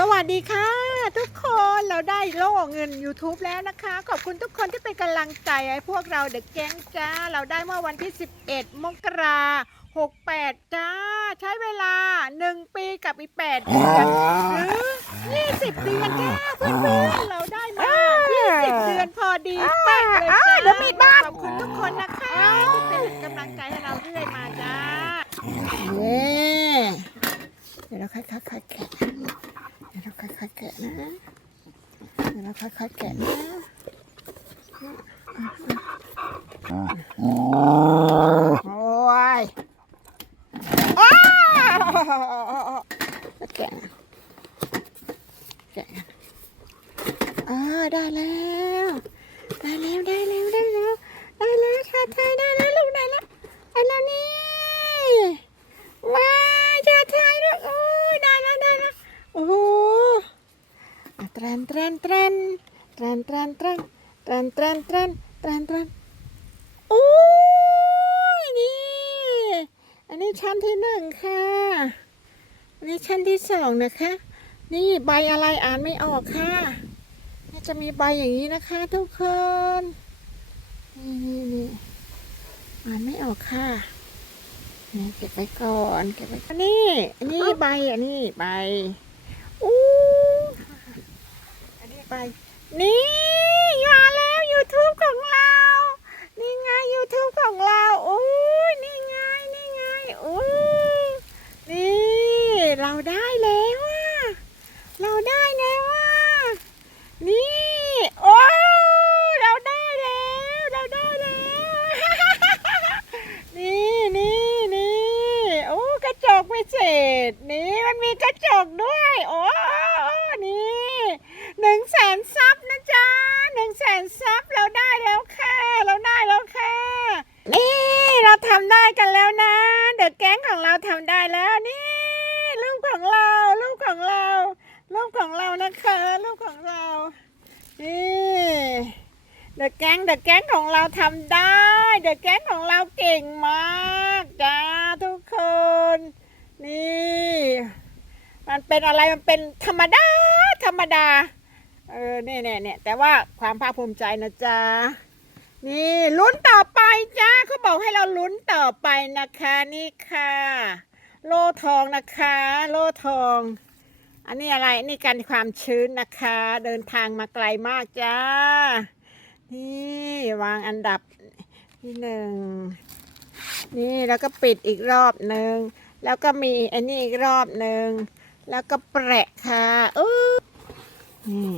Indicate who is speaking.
Speaker 1: สวัสดีค่ะ ทุกคนเราได้โล่เงิน YouTube แล้วนะคะ ขอบคุณทุกคนที่เป็นกำลังใจให้พวกเราเด็กแก๊งจ้า เราได้เมื่อวันที่ 11 มกรา68จ้า ใช้เวลา 1 ปีกับอีก8เดือนหรือ20 เดือนจ้าเพื่อนๆเราได้มา 20 เดือนพอดีเป๊ะเลยจ้า
Speaker 2: เดี๋ยวปิดบ้าน
Speaker 1: ขอบคุณทุกคนนะคะที่เป็นกำลังใจให้เราเรื่อยมาจ้า
Speaker 2: เย้เดี๋ยวเราค่อยๆแกะเดี๋ยวเราค่อยๆแกะนะเดี๋ยวเราค่อยๆแกะนะโอ้ยอ้าวแกะแกะเอ่าได้แล้วได้แล้วได้แล้วได้แล้วได้แล้วชาไทยได้แล้วลูกได้แล้วได้แล้วนี่ว้าชาไทยด้วยโอ้ยได้แล้วได้แล้วโอ้ โหอะเทรนเทรนเทรนเทรนเทรนเทรนเทรนเทรนเทรนเทรนเทรนโอ้ยนี่ อันนี้ชั้นที่หนึ่งค่ะ อันนี้ชั้นที่สองนะคะ นี่ใบอะไรอ่านไม่ออกค่ะน่าจะมีใบอย่างนี้นะคะทุกคน นี่นี่นี่อ่านไม่ออกค่ะนี่เก็บไว้ก่อนเก็บไว้นี่นนี้ใบอันนี้ใบอู้ อันนี้ใบนี่มาแล้ว YouTube ของเรา นี่ไง YouTube ของเราโอ้ยนี่ไง นี่ไงโอ้ยนี่ เราได้แล้วอะเราได้แล้วอะนี่โอ้เราได้แล้ว เราได้แล้ว นี่นี่นี่โอ้กระจกไม่เสร็จนี่มันมีกระจกด้วย โอ้นี่หนึ่งแส นึ่งแสนซับเราได้แล้วค่ะ เราได้แล้วค่ะ นี่เราทำได้กันแล้วนะ เดอะแก๊งของเราทำได้แล้วนี่รูปของเรารูปของเรารูปของเรานะคะรูปของเรานี่เดอะแก๊งเดอะแก๊งของเราทำได้เดอะแก๊งของเราเก่งมากจ้าทุกคน นี่ มันเป็นอะไรมันเป็นธรรมดาธรรมดา ออเนี่ยเนี่ยเนี่ยแต่ว่าความภาคภูมิใจนะจ๊ะ นี่ลุ้นต่อไปจ้าเขาบอกให้เราลุ้นต่อไปนะคะนี่ค่ะ โล่ทองนะคะ โล่ทอง อันนี้อะไรนี่กันความชื้นนะคะ เดินทางมาไกลมากจ้า นี่วางอันดับที่หนึ่งนี่แล้วก็ปิดอีกรอบหนึ่งแล้วก็มีอันนี้อีกรอบหนึ่งแล้วก็แปะค่ะเออนี่